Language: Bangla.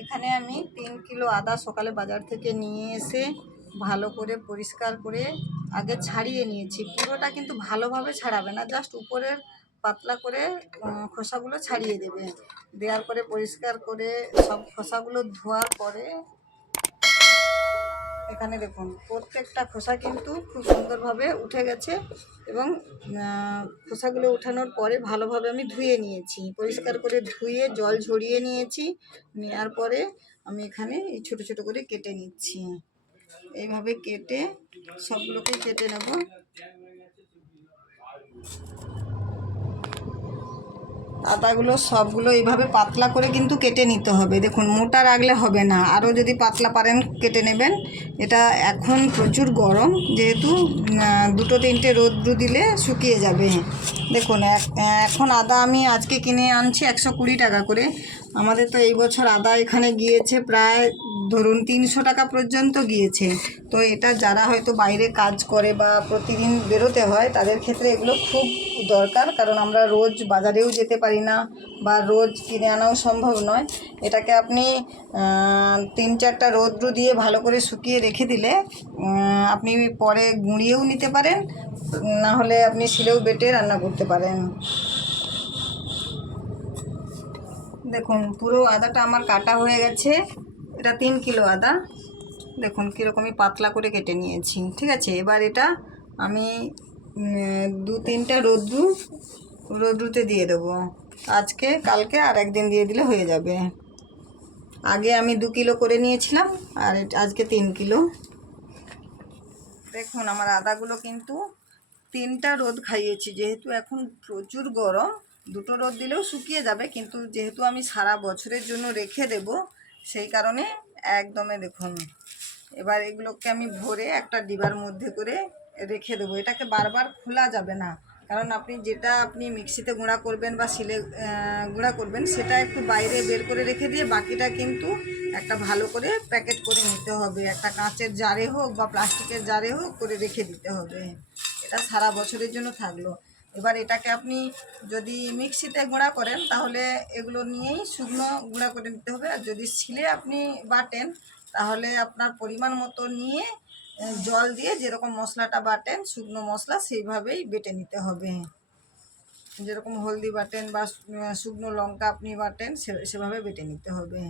এখানে আমি 3 কিলো আদা সকালে বাজার থেকে নিয়ে এসে ভালো করে পরিষ্কার করে আগে ছাড়িয়ে নিয়েছি। পুরোটা কিন্তু ভালোভাবে ছাড়াবে না, জাস্ট উপরের পাতলা করে খোসাগুলো ছাড়িয়ে দেবে। দেওয়ার পরে পরিষ্কার করে সব খোসাগুলো ধোয়ার পরে এখানে দেখুন প্রত্যেকটা খোসা কিন্তু খুব সুন্দরভাবে উঠে গেছে এবং খোসাগুলো উঠানোর পরে ভালোভাবে আমি ধুয়ে নিয়েছি, পরিষ্কার করে ধুয়ে জল ঝরিয়ে নিয়েছি। নেওয়ার পরে আমি এখানে এই ছোটো ছোটো করে কেটে নিচ্ছি। এইভাবে কেটে সবগুলোকে কেটে নেব। আদাগুলো সবগুলো এইভাবে পাতলা করে কিন্তু কেটে নিতে হবে। দেখুন মোটা রাখলে হবে না, আরও যদি পাতলা পারেন কেটে নেবেন। এটা এখন প্রচুর গরম, যেহেতু 2-3টে রোদ্রু দিলে শুকিয়ে যাবে। দেখুন এখন আদা আমি আজকে কিনে আনছি 120 টাকা করে। আমাদের তো এই বছর আদা এখানে গিয়েছে প্রায় ধরুন 300 টাকা পর্যন্ত গিয়েছে। তো এটা যারা হয়তো বাইরে কাজ করে বা প্রতিদিন বেরোতে হয় তাদের ক্ষেত্রে এগুলো খুব দরকার, কারণ আমরা রোজ বাজারেও যেতে পারি না বা রোজ কিনে আনাও সম্ভব নয়। এটাকে আপনি 3-4টা রোদ্রু দিয়ে ভালো করে শুকিয়ে রেখে দিলে আপনি পরে গুঁড়িয়েও নিতে পারেন, না হলে আপনি শিলেও বেটে রান্না করতে পারেন। দেখুন পুরো আদাটা আমার কাটা হয়ে গেছে। এটা 3 কিলো আদা। দেখুন কীরকমই পাতলা করে কেটে নিয়েছি। ঠিক আছে, এবার এটা আমি 2-3টা রোদ্রুতে দিয়ে দেবো। আজকে কালকে আর একদিন দিয়ে দিলে হয়ে যাবে। আগে আমি 2 কিলো করে নিয়েছিলাম আর আজকে 3 কিলো। দেখুন আমার আদাগুলো কিন্তু 3টা রোদ খাইয়েছি, যেহেতু এখন প্রচুর গরম। 2টো রোদ দিলেও শুকিয়ে যাবে, কিন্তু যেহেতু আমি সারা বছরের জন্য রেখে দেব সেই কারণে একদমে দেখুন। এবার এগুলোকে আমি ভরে একটা ডিবার মধ্যে করে রেখে দেবো। এটাকে বারবার খোলা যাবে না, কারণ আপনি মিক্সিতে গুঁড়া করবেন বা শিলে গুঁড়া করবেন, সেটা একটু বাইরে বের করে রেখে দিয়ে বাকিটা কিন্তু একটা ভালো করে প্যাকেট করে নিতে হবে। একটা কাঁচের জারে হোক বা প্লাস্টিকের জারে হোক করে রেখে দিতে হবে। এটা সারা বছরের জন্য থাকলো। এবার এটাকে আপনি যদি মিক্সিতে গুঁড়া করেন তাহলে এগুলো নিয়েই শুকনো গুঁড়া করে নিতে হবে, আর যদি শিলে আপনি বাটেন তাহলে আপনার পরিমাণ মতো নিয়ে জল দিয়ে যেরকম মশলাটা বাটেন শুকনো মশলা সেইভাবেই বেটে নিতে হবে। যেরকম হলদি বাটেন বা শুকনো লঙ্কা আপনি বাটেন সেভাবে বেটে নিতে হবে।